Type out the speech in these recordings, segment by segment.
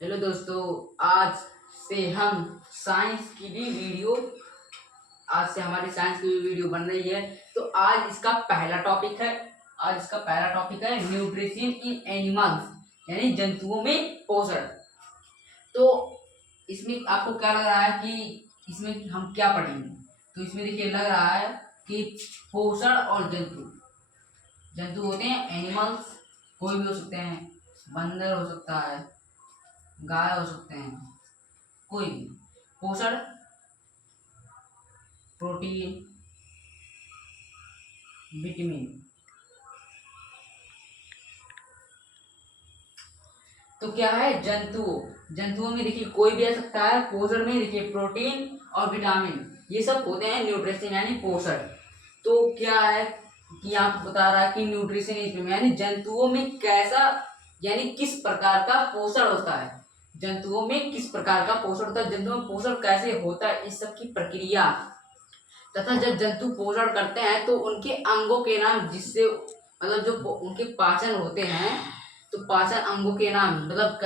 Hello दोस्तों, आज से हम साइंस की भी वीडियो आज से हमारी साइंस की भी वीडियो बन रही है। तो आज इसका पहला टॉपिक है न्यूट्रिशन इन एनिमल्स, यानी जंतुओं में पोषण। तो इसमें आपको क्या लग रहा है कि इसमें हम क्या पढ़ेंगे? तो इसमें देखिए लग रहा है कि पोषण और जंतु जंतु होते हैं एनिमल्स, कोई भी हो सकते हैं, बंदर हो सकता है, गाय हो सकते हैं, कोई भी। पोषण, प्रोटीन, विटामिन। तो क्या है जंतुओं में देखिए कोई भी आ सकता है। पोषण में देखिए प्रोटीन और विटामिन, ये सब होते हैं न्यूट्रिशन यानी पोषण। तो क्या है कि यहाँ बता रहा है कि न्यूट्रिशन इसमें यानी जंतुओं में कैसा यानी किस प्रकार का पोषण होता है। जंतुओं में किस प्रकार का पोषण होता है, जंतुओं में पोषण कैसे होता है, इस सब की प्रक्रिया तथा जब जंतु पोषण करते हैं तो उनके अंगों के नाम, जिससे मतलब जो उनके पाचन होते हैं, तो पाचन अंगों के नाम मतलब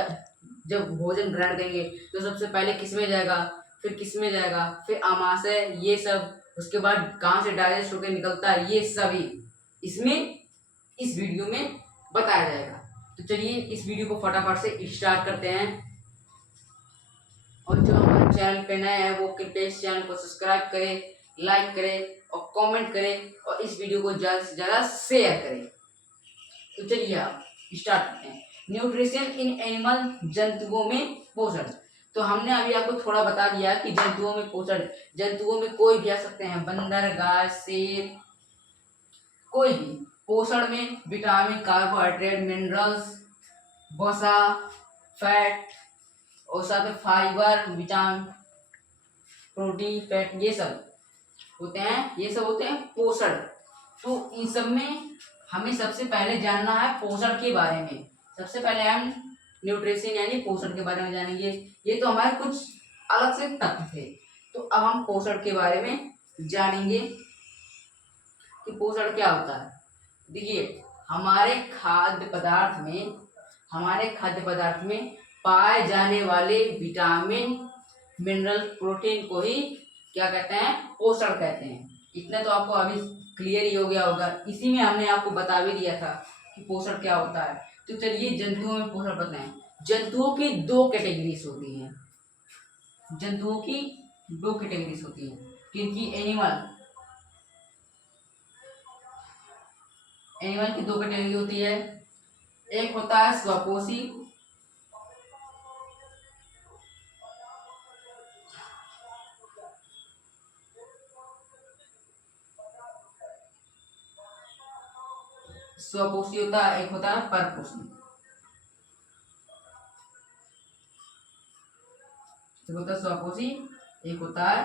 जब भोजन ग्रहण करेंगे तो सबसे पहले किस में जाएगा, फिर किस में जाएगा, फिर आमाशय, ये सब, उसके बाद कहाँ से डाइजेस्ट होकर निकलता है, ये सभी इसमें इस वीडियो में बताया जाएगा। तो चलिए इस वीडियो को फटाफट से स्टार्ट करते हैं। और जो हमारे चैनल पे नए हैं वो कृपया इस चैनल को सब्सक्राइब करें, लाइक करें और कमेंट करें और इस वीडियो को ज़्यादा से ज़्यादा शेयर करें। तो चलिए आप स्टार्ट करते हैं। न्यूट्रिशन इन एनिमल, जंतुओं में पोषण। तो हमने अभी आपको थोड़ा बता दिया कि जंतुओं में पोषण, जंतुओं में कोई भी आ सकते हैं, बंदर, गाय, शेर, कोई भी। पोषण में विटामिन, कार्बोहाइड्रेट, मिनरल्स, वसा, फैट और साथ में फाइबर, विटामिन, प्रोटीन, फैट, ये सब होते हैं पोषण। तो इन सब में हमें सबसे पहले जानना है पोषण के बारे में। सबसे पहले हम न्यूट्रिशन यानी पोषण के बारे में जानेंगे। ये तो हमारे कुछ अलग से तथ्य थे, तो अब हम पोषण के बारे में जानेंगे कि पोषण क्या होता है। देखिए हमारे खाद्य पदार्थ में पाए जाने वाले विटामिन, मिनरल, प्रोटीन को ही क्या कहते हैं, पोषण कहते हैं। इतना तो आपको अभी क्लियर ही हो गया होगा, इसी में हमने आपको बता भी दिया था कि पोषण क्या होता है। तो चलिए जंतुओं में पोषण बताएं। जंतुओं की दो कैटेगरीज होती हैं, जंतुओं की दो कैटेगरीज होती हैं। क्योंकि एनिमल की दो कैटेगरी होती है। एक होता है स्वपोषी, होता है, एक होता है परपोषी। एक होता है स्वपोषी, एक होता है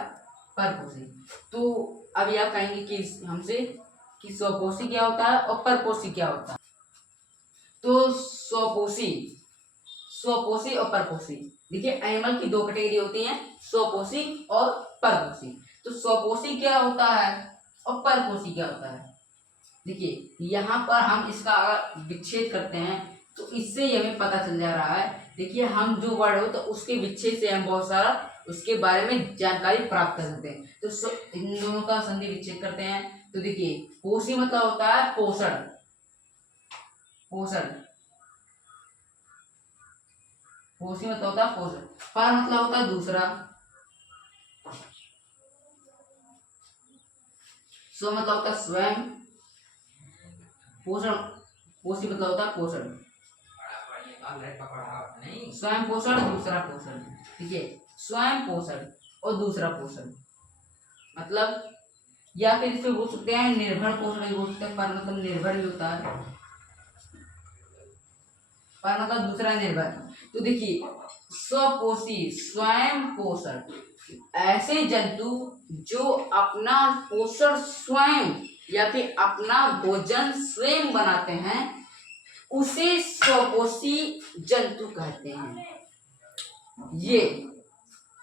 परपोषी। तो अभी आप कहेंगे कि हमसे कि स्वपोषी क्या होता है और परपोषी क्या होता है। तो स्वपोषी और परपोषी, देखिए एनिमल की दो कैटेगरी होती हैं, स्वपोषी और परपोषी। तो स्वपोषी क्या होता है और परपोषी क्या होता है। देखिए यहाँ पर हम इसका अगर विच्छेद करते हैं तो इससे ही हमें पता चल जा रहा है। देखिए हम जो वर्ड हो तो उसके विच्छेद से हम बहुत सारा उसके बारे में जानकारी प्राप्त कर सकते हैं। तो इन दोनों का संधि विच्छेद करते हैं। तो देखिए पोषी मतलब होता है पोषण, पोषण, पोषी मतलब होता है पोषण। पर मतलब होता है दूसरा, स्व मतलब होता है स्वयं, पोषण, पोषी मतलब होता है पोषण, स्वयं पोषण, दूसरा पोषण। ठीक है, स्वयं पोषण और दूसरा पोषण मतलब, या फिर इसे बोल सकते हैं निर्भर पोषण भी बोल सकते हैं। पर मतलब निर्भर भी होता है, पर मतलब दूसरा निर्भर। तो देखिए स्वपोषी, स्वयं पोषण, ऐसे जंतु जो अपना पोषण स्वयं या फिर अपना भोजन स्वयं बनाते हैं, उसे स्वपोषी जंतु कहते हैं। ये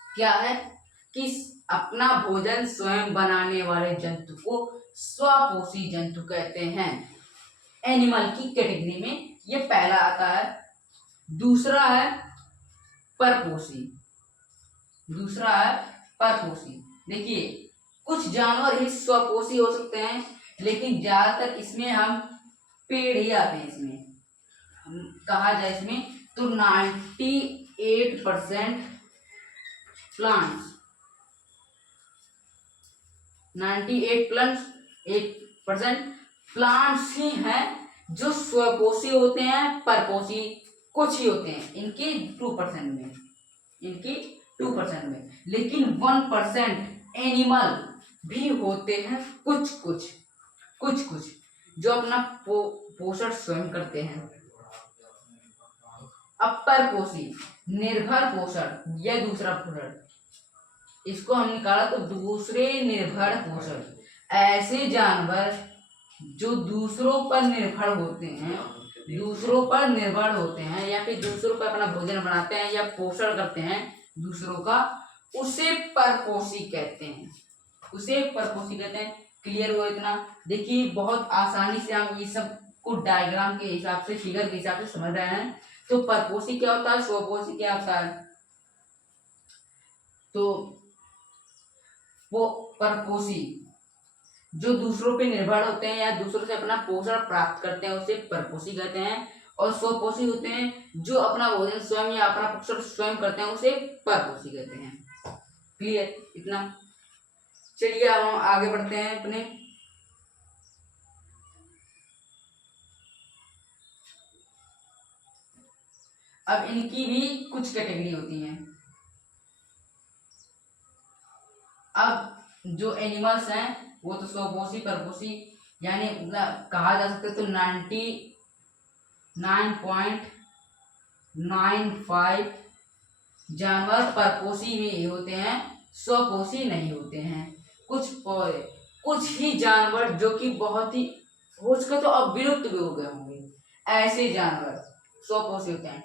क्या है कि अपना भोजन स्वयं बनाने वाले जंतु को स्वपोषी जंतु कहते हैं। एनिमल की कैटेगरी में ये पहला आता है। दूसरा है परपोषी, दूसरा है परपोषी। देखिए कुछ जानवर ही स्वपोषी हो सकते हैं, लेकिन ज्यादातर इसमें हम पेड़ ही आते हैं। इसमें हम कहा जाए इसमें तो 98% प्लांट्स, 98% प्लांट्स ही हैं जो स्वपोषी होते हैं, परपोषी कुछ ही होते हैं इनकी 2% में, इनकी 2% में। लेकिन 1% एनिमल भी होते हैं, कुछ कुछ जो अपना पोषण स्वयं करते हैं। अब परपोषी, निर्भर पोषण, यह दूसरा पोषण, इसको हम निकाला तो दूसरे निर्भर पोषण, ऐसे जानवर जो दूसरों पर निर्भर होते हैं, दूसरों पर निर्भर होते हैं या फिर दूसरों पर अपना भोजन बनाते हैं या पोषण करते हैं दूसरों का, उसे परपोषी कहते हैं, उसे परपोषी कहते हैं। क्लियर हुआ इतना? देखिए बहुत आसानी से हम ये सब को डायग्राम के हिसाब से, फिगर के हिसाब से समझ रहे हैं। तो परपोषी क्या होता है, स्वपोषी क्या होता है? तो वो परपोषी जो दूसरों पे निर्भर होते हैं या दूसरों से अपना पोषण प्राप्त करते हैं उसे परपोषी कहते हैं। और स्वपोषी होते हैं जो अपना भोजन स्वयं या अपना पोषण स्वयं करते हैं उसे परपोषी कहते हैं। क्लियर इतना? चलिए अब हम आगे बढ़ते हैं अपने। अब इनकी भी कुछ कैटेगरी होती हैं। अब जो एनिमल्स हैं वो तो स्वपोषी, परपोषी, यानी मतलब कहा जा सकता है तो 99.95 जानवर परपोषी में होते हैं, स्वपोषी नहीं होते हैं। कुछ ही जानवर जो कि बहुत ही हो सके तो अब विलुप्त भी हो गए होंगे, ऐसे जानवर स्वपोषी होते हैं।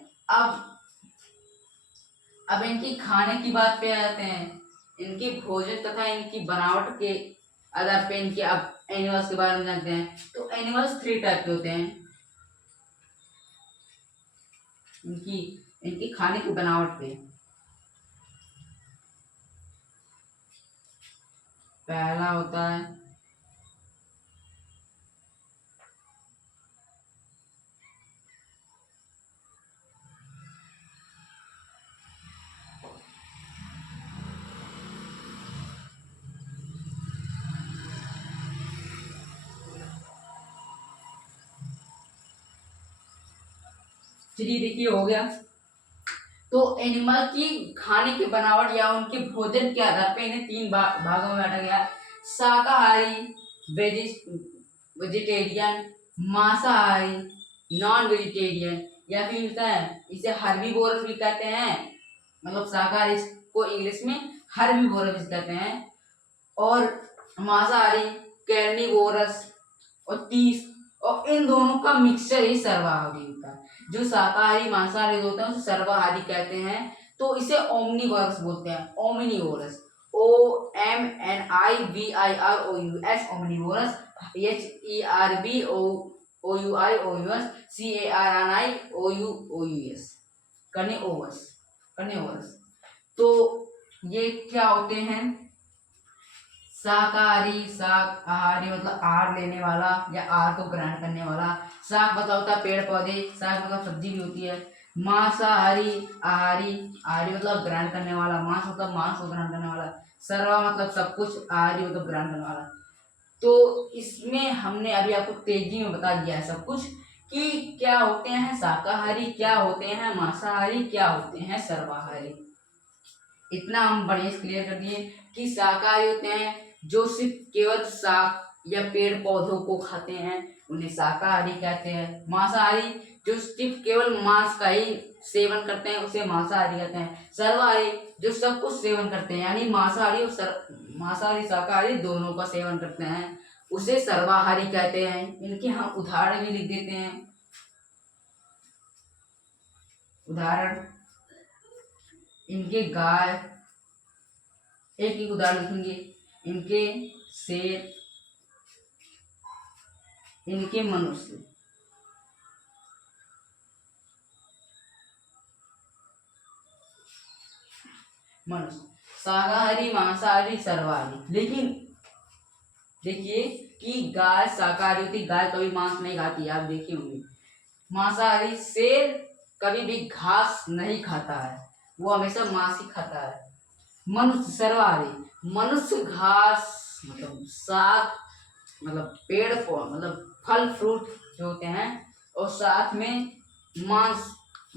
अब इनकी खाने की बात पे आते हैं। इनकी भोजन तथा इनकी बनावट के आधार पे इनके अब एनिमल्स के बारे में जानते हैं। तो एनिमल्स 3 टाइप के होते हैं। इनकी खाने की बनावट पे पहला होता है चलिए देखिए हो गया। तो एनिमल की खाने की बनावट या उनके भोजन के आधार पे इन्हें 3 भागों में बांटा गया। शाकाहारी, वेजिटेरियन, मांसाहारी, नॉन वेजिटेरियन, या फिर होता है इसे हर्बीवोरस भी कहते हैं, मतलब शाकाहारी को इंग्लिश में हर्बीवोरस कहते हैं। और मांसाहारी कैर्निवोरस, और इन दोनों का मिक्सचर ही सर्वाहारी होता है। जो शाकाहारी मांसाहारी होता है उसे सर्वाहारी कहते हैं। तो इसे ओमनीवोरस बोलते हैं, omnivorous, OMNIVIROUS, omnivorous, HERBOUIOUS, carnivorous. तो ये क्या होते हैं? शाकाहारी, शाकाहारी मतलब आहार लेने वाला या आहार को ग्रहण करने वाला। शाक मतलब होता है पेड़ पौधे, शाक मतलब सब्जी भी होती है। मांसाहारी, आहारी, आहारी मतलब ग्रहण करने वाला, मांस मतलब मांस को ग्रहण करने वाला, सर्वा मतलब सब कुछ, आहारी मतलब ग्रहण करने वाला। तो इसमें हमने अभी आपको तेजी में बता दिया है सब कुछ कि क्या होते हैं शाकाहारी, क्या होते हैं मांसाहारी, क्या होते हैं सर्वाहारी। इतना हम बढ़िया से क्लियर कर दिए कि शाकाहारी होते हैं जो सिर्फ केवल शाक या पेड़ पौधों को खाते हैं, उन्हें शाकाहारी कहते हैं। मांसाहारी जो सिर्फ केवल मांस का ही सेवन करते हैं उसे मांसाहारी कहते हैं। सर्वाहारी जो सब कुछ सेवन करते हैं, यानी मांसाहारी और मांसाहारी शाकाहारी दोनों का सेवन करते हैं, उसे सर्वाहारी कहते हैं। इनके हम उदाहरण भी लिख देते हैं। उदाहरण इनके गाय, एक एक उदाहरण लिखेंगे। इनके शेर, इनके मनुष्य। मनुष्य, शाकाहारी मांसाहारी सर्वाहारी। लेकिन देखिए कि गाय शाकाहारी होती, गाय कभी मांस नहीं खाती, आप देखे होंगे। मांसाहारी शेर कभी भी घास नहीं खाता है, वो हमेशा मांस ही खाता है। मनुष्य सर्वाहारी, मनुष्य घास मतलब साग मतलब पेड़ मतलब फल फ्रूट जो होते हैं और साथ में मांस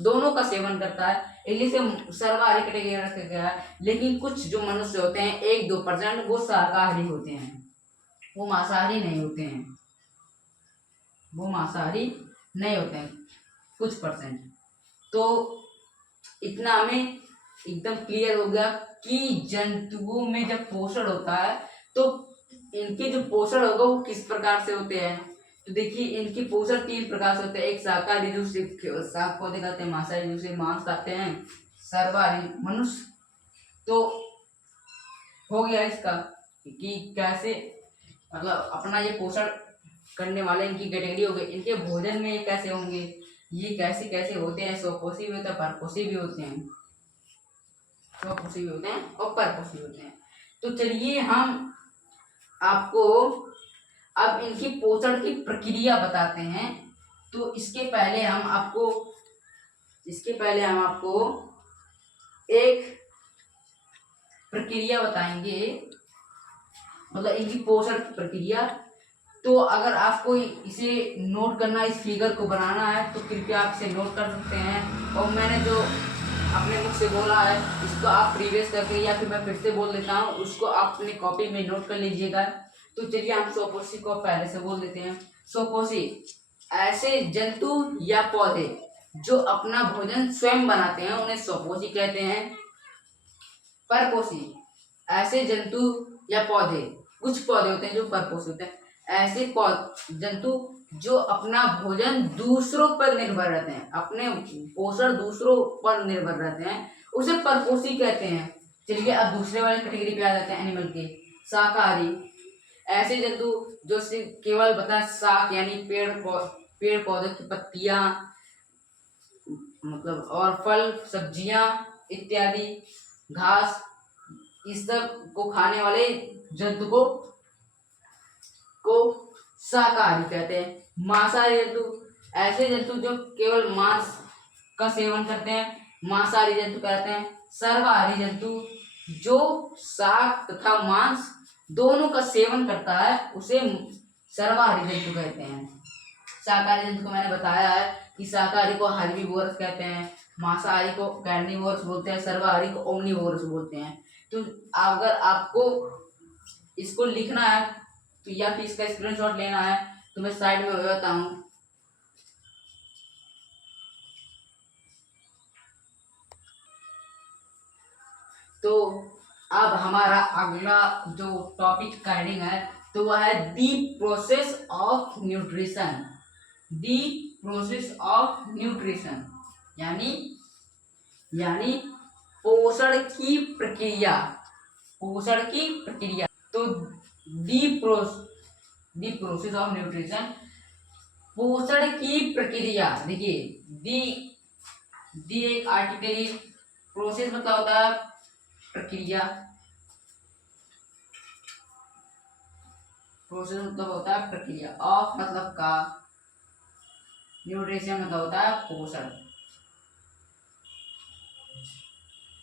दोनों का सेवन करता है, इसलिए से सर्वाहारी कैटेगरी में रखा गया है। लेकिन कुछ जो मनुष्य होते हैं 1-2% वो शाकाहारी होते हैं, वो मांसाहारी नहीं होते हैं, वो मांसाहारी नहीं होते हैं कुछ परसेंट। तो इतना हमें एकदम क्लियर हो गया कि जंतुओं में जब पोषण होता है तो इनके जो पोषण होगा वो किस प्रकार से होते हैं। तो देखिए इनके पोषण 3 प्रकार से होते हैं। एक शाकाहारी जो सिर्फ शाक पौधे खाते हैं, मांसाहारी जो सिर्फ मांस खाते हैं, सर्वाहारी मनुष्य। तो हो गया इसका कि कैसे मतलब अपना ये पोषण करने वाले इनकी कैटेगरी हो गई। इनके भोजन में ये कैसे होंगे, ये कैसे कैसे होते हैं, स्वपोषी भी होते हैं, परपोषी भी होते हैं, स्वपोषी भी होते हैं और परपोषी होते हैं। तो चलिए हम आपको अब इनकी पोषण की प्रक्रिया बताते हैं। तो इसके पहले हम आपको एक प्रक्रिया बताएंगे, मतलब इनकी पोषण की प्रक्रिया। तो अगर आपको इसे नोट करना, इस फिगर को बनाना है तो कृपया आप इसे नोट कर सकते हैं। और मैंने जो अपने मुख से बोला है इसको आप प्रीवियस करके या फिर मैं फिर से बोल देता हूँ, उसको आप अपने कॉपी में नोट कर लीजिएगा। तो चलिए हम स्वपोषी को पहले से बोल देते हैं। स्वपोषी ऐसे जंतु या पौधे जो अपना भोजन स्वयं बनाते हैं उन्हें स्वपोषी कहते हैं। परपोषी ऐसे जंतु या पौधे, कुछ पौधे होते हैं जो परपोषी होते हैं, ऐसे जंतु जो अपना भोजन दूसरों पर निर्भर रहते हैं, अपने पोषण दूसरों पर निर्भर रहते हैं, उसे परपोषी कहते हैं। चलिए अब दूसरे वाले कैटेगरी पे आ जाते हैं, एनिमल के। शाकाहारी ऐसे जंतु जो सिर्फ केवल बता शाक यानी पेड़ पौधे की पत्तियां मतलब और फल सब्जियां इत्यादि घास इस सब को खाने वाले जंतु को शाकाहारी कहते हैं। मांसाहारी जंतु ऐसे जंतु जो केवल मांस का सेवन करते हैं, मांसाहारी जंतु कहते हैं। सर्वाहारी जंतु जो शाक तथा मांस दोनों का सेवन करता है उसे सर्वाहारी जंतु कहते हैं। शाकाहारी जंतु को मैंने बताया है कि शाकाहारी को हर्बीवोरस कहते हैं, मांसाहारी को कार्निवोरस बोलते हैं, सर्वाहारी को ओमनिवोरस बोलते हैं। तो अगर आपको इसको लिखना है तो या फिर इसका स्क्रीनशॉट लेना है तो मैं साइड में बताता हूँ। तो अब हमारा अगला जो टॉपिक का हेडिंग है तो वह है the process of nutrition. The process of nutrition यानी पोषण की प्रक्रिया, पोषण की प्रक्रिया। तो दी प्रोसेस ऑफ न्यूट्रिशन पोषण की प्रक्रिया। देखिए दी एक आर्टिकली, प्रोसेस मतलब होता है प्रक्रिया, प्रोसेस मतलब होता है प्रक्रिया, ऑफ मतलब का, न्यूट्रिशन मतलब होता है पोषण।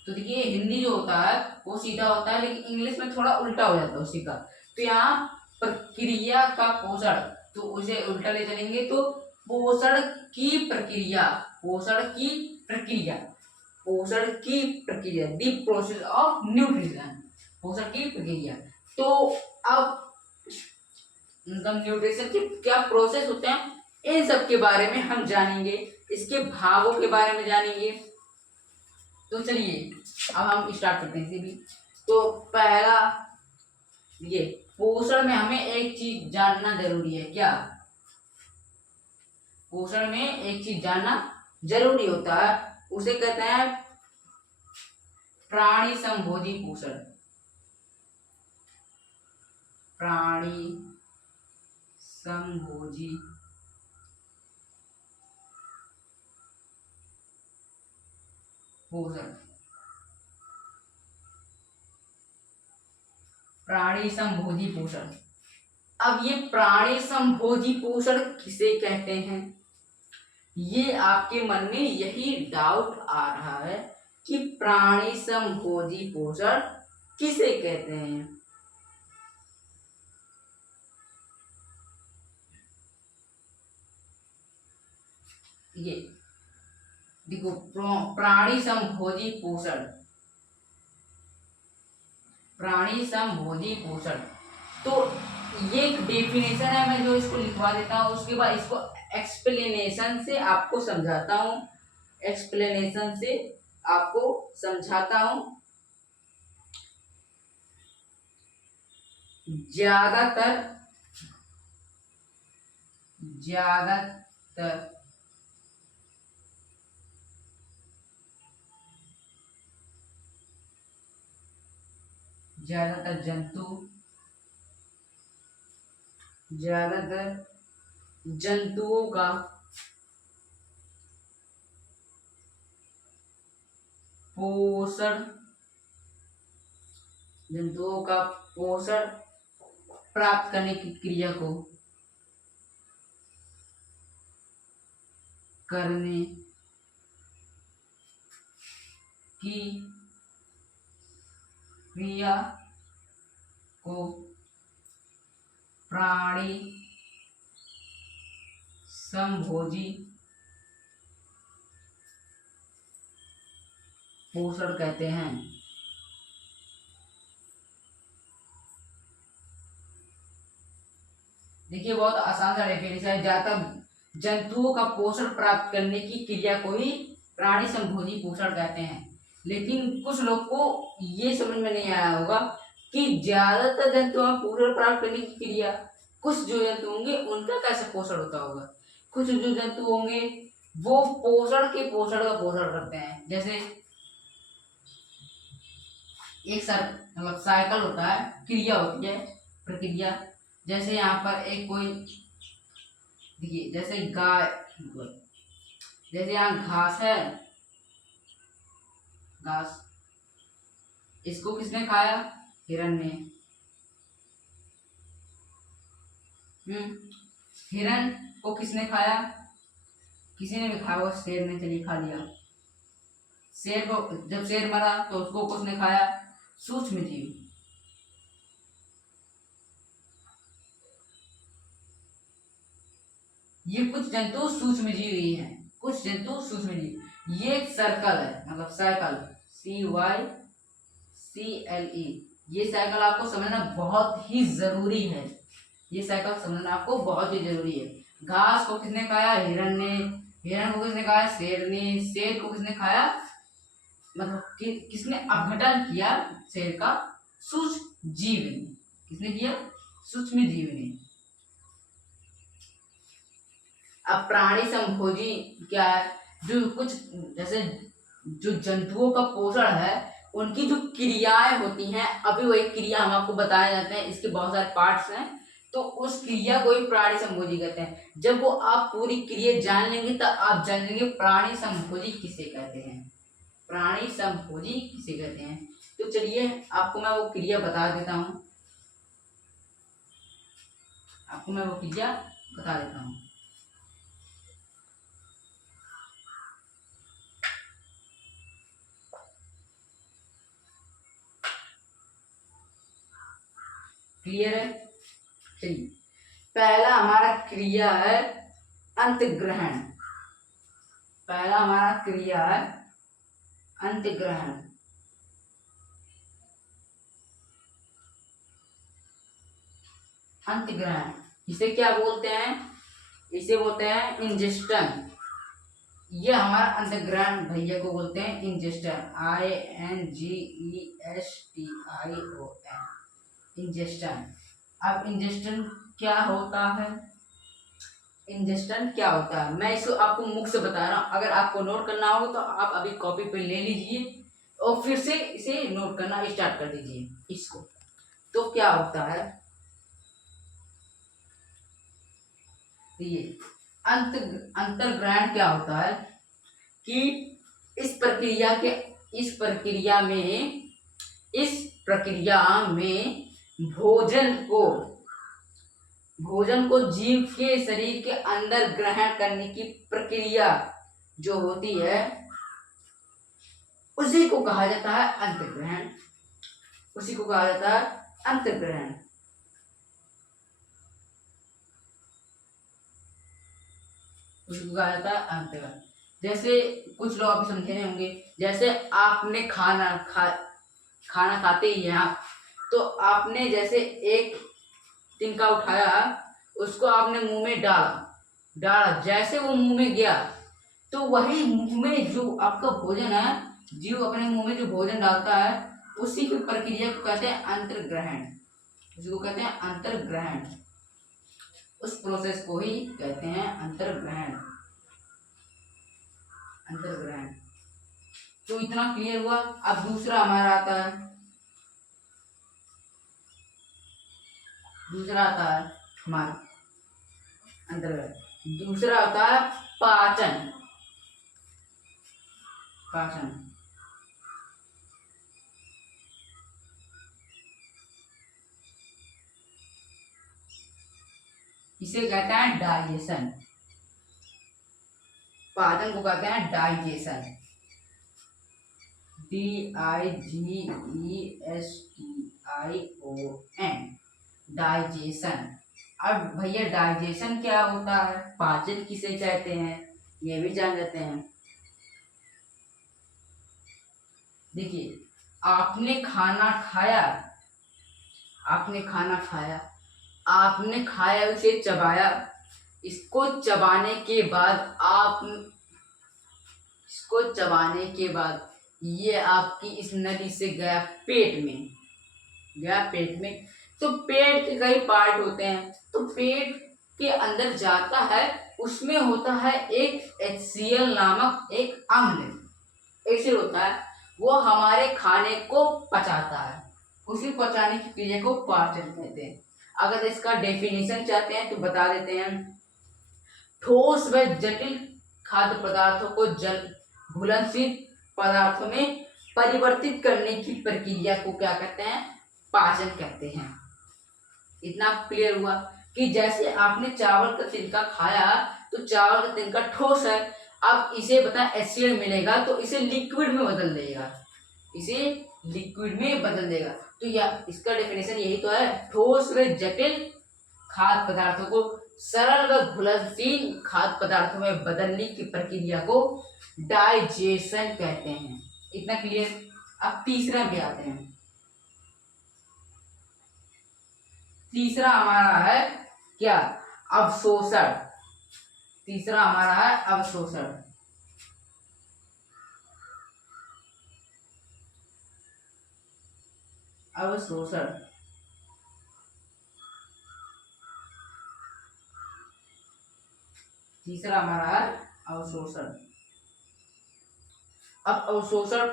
तो देखिए हिंदी जो होता है वो सीधा होता है लेकिन इंग्लिश में थोड़ा उल्टा हो जाता है उसी का। तो यहाँ प्रक्रिया का पोषण, तो उसे उल्टा ले चलेंगे तो पोषण की प्रक्रिया, पोषण की प्रक्रिया, पोषण की प्रक्रिया, दी प्रोसेस ऑफ न्यूट्रिशन, पोषण की प्रक्रिया। तो अब न्यूट्रिशन के क्या प्रोसेस होते हैं इन सब के बारे में हम जानेंगे, इसके भागों के बारे में जानेंगे। तो चलिए अब हम स्टार्ट करते हैं इसे भी। तो पहला ये पोषण में हमें एक चीज जानना जरूरी है। क्या पोषण में एक चीज जानना जरूरी होता है, उसे कहते हैं प्राणी संबोधी पोषण। प्राणी संबोधी पोषण। प्राणी समभोजी पोषण। अब ये प्राणी समभोजी पोषण किसे कहते हैं, ये आपके मन में यही डाउट आ रहा है कि प्राणी समभोजी पोषण किसे कहते हैं। ये देखो, प्राणी समभोजी पोषण, प्राणी समभोजी पोषण, तो ये एक डेफिनेशन है, मैं जो इसको लिखवा देता हूँ, उसके बाद इसको एक्सप्लेनेशन से आपको समझाता हूँ, एक्सप्लेनेशन से आपको समझाता हूँ। ज्यादातर ज्यादातर जंतुओं का पोषण प्राप्त करने की क्रिया को करने की क्रिया को प्राणी समभोजी पोषण कहते हैं। देखिए, बहुत आसान सा डेफिनेशन है। ज्यादातर जंतुओं का पोषण प्राप्त करने की क्रिया को ही प्राणी समभोजी पोषण कहते हैं। लेकिन कुछ लोग को ये समझ में नहीं आया होगा कि ज्यादातर जंतुओं का पोषण प्राप्त करने की क्रिया, कुछ जो जंतु होंगे उनका कैसे पोषण होता होगा। कुछ जो जंतु होंगे वो पोषण का पोषण करते हैं। जैसे एक मतलब साइकिल होता है, क्रिया होती है, प्रक्रिया। जैसे यहाँ पर एक कोई देखिए, जैसे गाय, जैसे यहाँ घास है, घास, इसको किसने खाया, हिरण ने। हिरण को किसने खाया, किसी ने भी खाया होगा, शेर ने, चलिए खा लिया। शेर को, जब शेर मरा तो उसको किसने खाया, सूक्ष्म जीव। ये कुछ जंतु सूक्ष्म जीव ही हैं, कुछ जंतु सूक्ष्म जीव। ये एक सर्कल है, मतलब साइकिल, CYCLE। ये साइकिल आपको समझना बहुत ही जरूरी है, ये साइकिल समझना आपको बहुत ही जरूरी है। घास को किसने खाया, हिरण ने। हिरण को किसने खाया, शेर ने। शेर को किसने खाया, मतलब किसने अपघटन किया शेर का, सूक्ष्म जीव ने। किसने किया, सूक्ष्म जीव ने। अब प्राणी समभोजी क्या है, जो कुछ जैसे जो जंतुओं का पोषण है उनकी जो क्रियाएं होती हैं, अभी वो एक क्रिया हम आपको बताए जाते हैं, इसके बहुत सारे पार्ट्स हैं, तो उस क्रिया को ही प्राणी समभोजी कहते हैं। जब वो आप पूरी क्रिया जान लेंगे तो आप जान लेंगे प्राणी समभोजी किसे कहते हैं, प्राणी समभोजी किसे कहते हैं। तो चलिए आपको मैं वो क्रिया बता देता हूँ, आपको मैं वो क्रिया बता देता हूँ। क्लियर है, चलिए। पहला हमारा क्रिया है अंतग्रहण। पहला हमारा क्रिया है अंतग्रहण। अंतग्रहण इसे क्या बोलते हैं, इसे बोलते हैं इंजेस्टन। ये हमारा अंतग्रहण भैया को बोलते हैं इंजेस्टन, INGESTION, इंजेस्टन। अब इंजेस्टन क्या होता है, इंजेस्टन क्या होता है, मैं इसको आपको मुख से बता रहा हूँ। अगर आपको नोट करना हो तो आप अभी कॉपी पे ले लीजिए और फिर से इसे नोट करना स्टार्ट कर दीजिए इसको। तो क्या होता है, ये अंतर्ग्रहण क्या होता है कि इस प्रक्रिया में भोजन को भोजन को जीव के शरीर के अंदर ग्रहण करने की प्रक्रिया जो होती है उसी को कहा जाता है अंतर्ग्रहण। उसी को कहा जाता है अंतर्ग्रहण। उसी को कहा जाता है अंतर्ग्रहण। जैसे कुछ लोग आप समझे होंगे, जैसे आपने खाना खाते ही हैं आप, तो आपने जैसे एक तिनका उठाया, उसको आपने मुंह में डाला, जैसे वो मुंह में गया तो वही मुंह में जो आपका भोजन है, जीव अपने मुंह में जो भोजन डालता है उसी की प्रक्रिया को कहते हैं अंतर्ग्रहण। उसी को कहते हैं अंतर्ग्रहण। उस प्रोसेस को ही कहते हैं अंतर्ग्रहण। अंतर्ग्रहण। तो इतना क्लियर हुआ। अब दूसरा हमारा आता है, हमारा अंतर्ग्रहण। दूसरा होता है पाचन। इसे कहते हैं डाइजेशन। पाचन को कहते हैं डाइजेशन। DIGESTION, digestion. अब भैया डाइजेशन क्या होता है, पाचन किसे कहते हैं, ये भी जान लेते हैं। देखिए, आपने खाना खाया, आपने खाया, उसे चबाया। इसको चबाने के बाद ये आपकी इस नली से गया पेट में। तो पेट के कई पार्ट होते हैं, तो पेट के अंदर जाता है, उसमें होता है एक HCl नामक एक अम्ल। ऐसे होता है, वो हमारे खाने को पचाता है। उसी पचाने की क्रिया को पाचन कहते हैं। अगर इसका डेफिनेशन चाहते हैं तो बता देते हैं। ठोस व जटिल खाद्य पदार्थों को घुलनशील पदार्थों में परिवर्तित करने की प्रक्रिया को क्या कहते हैं, पाचन कहते हैं। इतना क्लियर हुआ कि जैसे आपने चावल का तिनका खाया, तो चावल का तिनका ठोस है, अब इसे एसिड मिलेगा तो इसे लिक्विड में बदल देगा। तो इसका डेफिनेशन यही तो है, ठोस व जटिल खाद्य पदार्थों को सरल व घुलनशील खाद्य पदार्थों में बदलने की प्रक्रिया को डाइजेशन कहते हैं। इतना क्लियर। अब तीसरा भी आते हैं। तीसरा हमारा है क्या, अवशोषण। तीसरा हमारा है अवशोषण। तीसरा हमारा है अवशोषण। अब अवशोषण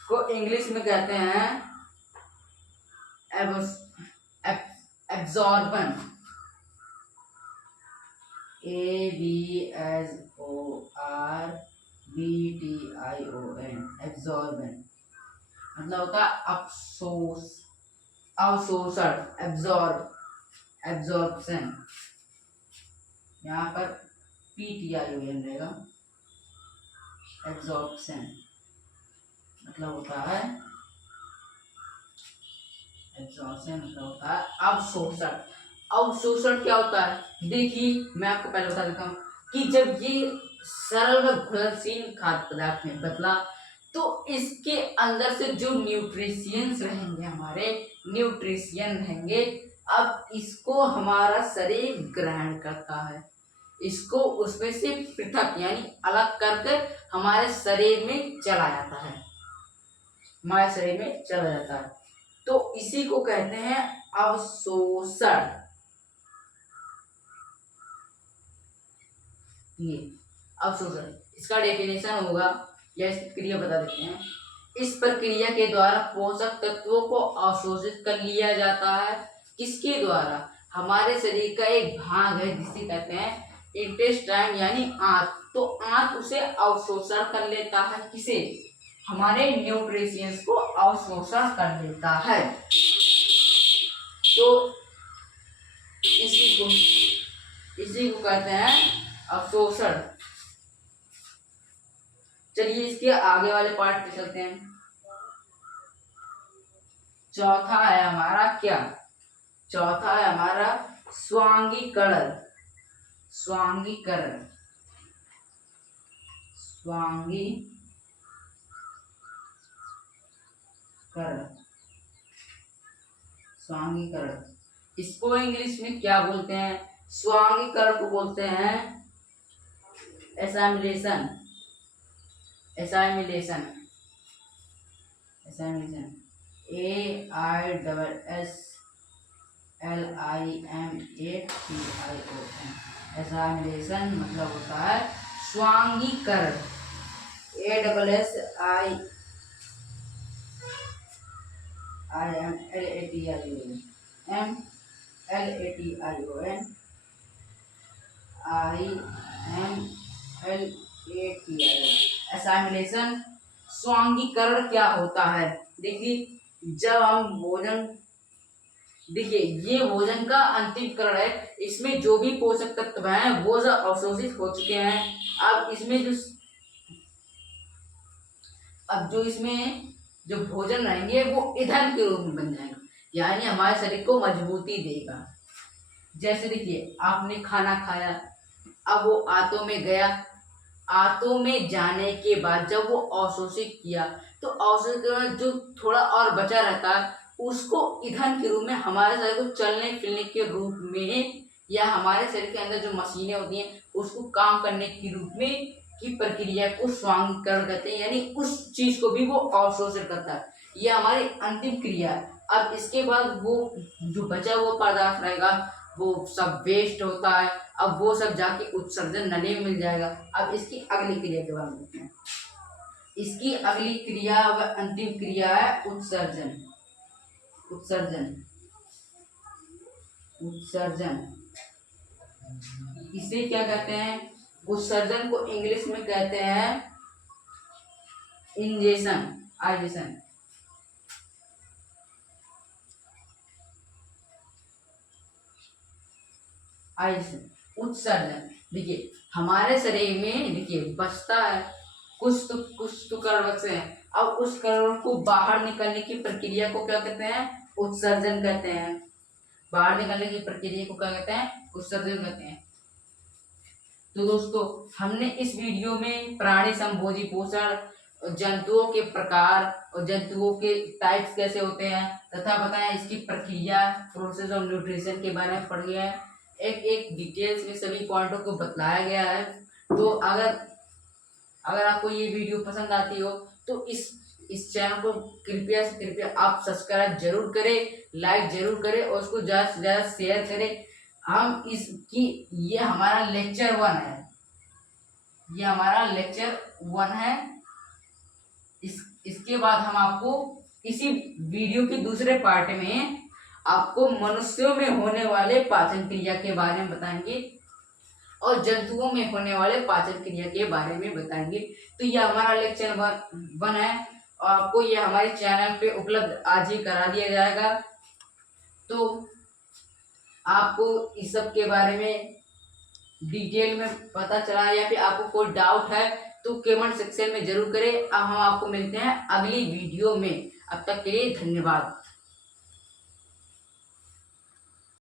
को इंग्लिश में कहते हैं एब्जॉर्बन। ABSORBTION, एब्जॉर्बन मतलब होता है अवशोषण, एब्जॉर्प्शन। यहाँ पर PTION रहेगा। एब्जॉर्प्शन मतलब होता है अवशोषण। अवशोषण क्या होता है, देखिए मैं आपको पहले बता देता हूँ कि जब ये सरल व घुलनशील खाद्य पदार्थ में बदला, तो इसके अंदर से जो न्यूट्रिशियंस रहेंगे, अब इसको हमारा शरीर ग्रहण करता है। इसको उसमें से पृथक यानी अलग करके हमारे शरीर में चला जाता है। तो इसी को कहते हैं अवशोषण। ये अवशोषण, इसका डेफिनेशन होगा या इसकी क्रिया बता देते हैं। इस प्रक्रिया के द्वारा पोषक तत्वों को अवशोषित कर लिया जाता है। किसके द्वारा, हमारे शरीर का एक भाग है जिसे कहते हैं इंटेस्टाइन यानी आंत। तो आंत उसे अवशोषण कर लेता है, किसे, हमारे न्यूट्रिशियंस को अवशोषण कर लेता है। तो इसी को कहते हैं अवशोषण। चलिए इसके आगे वाले पार्ट पे चलते हैं। चौथा है हमारा क्या? चौथा है हमारा स्वांगीकरण। स्वांगीकरण, स्वांगीकरण। इसको इंग्लिश में क्या बोलते हैं? स्वांगीकरण को बोलते हैं एसाइमिलेशन। एसाइमिलेशन, एसाइमिलेशन, AISSLIMATION। एसाइमिलेशन मतलब होता है स्वांगीकरण। एसाइमिलेशन, स्वांगीकरण क्या होता है? देखिए जब हम भोजन, देखिए ये भोजन का अंतिमकरण है। इसमें जो भी पोषक तत्व हैं वो सब अवशोषित हो चुके हैं। अब इसमें जो भोजन रहेंगे वो ईंधन के रूप में बन जाएंगे, यानी हमारे शरीर को मजबूती देगा। जैसे देखिए आपने खाना खाया, अब वो आंतों में गया, आंतों में जाने के बाद जब वो अवशोषित किया तो अवशोषित जो थोड़ा और बचा रहता है उसको ईंधन के रूप में हमारे शरीर को चलने फिरने के रूप में, या हमारे शरीर के अंदर जो मशीनें होती हैं उसको काम करने के रूप में की प्रक्रिया को स्वांगीकरण कहते हैं, यानी उस चीज को भी वो अवशोषण करता है। यह हमारी अंतिम क्रिया है। अब इसके बाद वो जो बचा हुआ पदार्थ रहेगा वो सब वेस्ट होता है। अब वो सब जाके उत्सर्जन नली में मिल जाएगा। अब इसकी अगली क्रिया के बारे में देखते हैं। इसकी अगली क्रिया व अंतिम क्रिया है उत्सर्जन। उत्सर्जन, उत्सर्जन, इसे क्या कहते हैं? उत्सर्जन को इंग्लिश में कहते हैं इंजेशन, आइजेशन। उत्सर्जन, देखिए हमारे शरीर में देखिए बचता है कुछ तो कण बचे हैं। अब उस कण को बाहर निकलने की प्रक्रिया को क्या कहते हैं? उत्सर्जन कहते हैं। बाहर निकलने की प्रक्रिया को क्या कहते हैं? उत्सर्जन कहते हैं। तो दोस्तों हमने इस वीडियो में प्राणी संभोजी पोषण, जंतुओं के प्रकार और जंतुओं के टाइप्स कैसे होते हैं तथा बताया इसकी प्रक्रिया, प्रोसेस ऑफ न्यूट्रिशन के बारे में पढ़ गया है। एक डिटेल्स में सभी पॉइंटों को बताया गया है। तो अगर आपको ये वीडियो पसंद आती हो तो इस चैनल को कृपया से कृपया आप सब्सक्राइब जरूर करें, लाइक जरूर करें और उसको ज़्यादा से ज़्यादा शेयर करें। हम ये हमारा लेक्चर 1 है। ये हमारा लेक्चर 1 है। इसके बाद हम आपको इसी वीडियो के दूसरे पार्ट में आपको मनुष्यों में होने वाले पाचन क्रिया के बारे में बताएंगे और जंतुओं में होने वाले पाचन क्रिया के बारे में बताएंगे। तो ये हमारा लेक्चर 1 है और आपको ये हमारे चैनल पे उपलब्ध आज ही करा दिया जाएगा। तो आपको इस सब के बारे में डिटेल में पता चला या फिर आपको कोई डाउट है तो कमेंट सेक्शन में जरूर करें। अब हम आपको मिलते हैं अगली वीडियो में। अब तक के लिए धन्यवाद।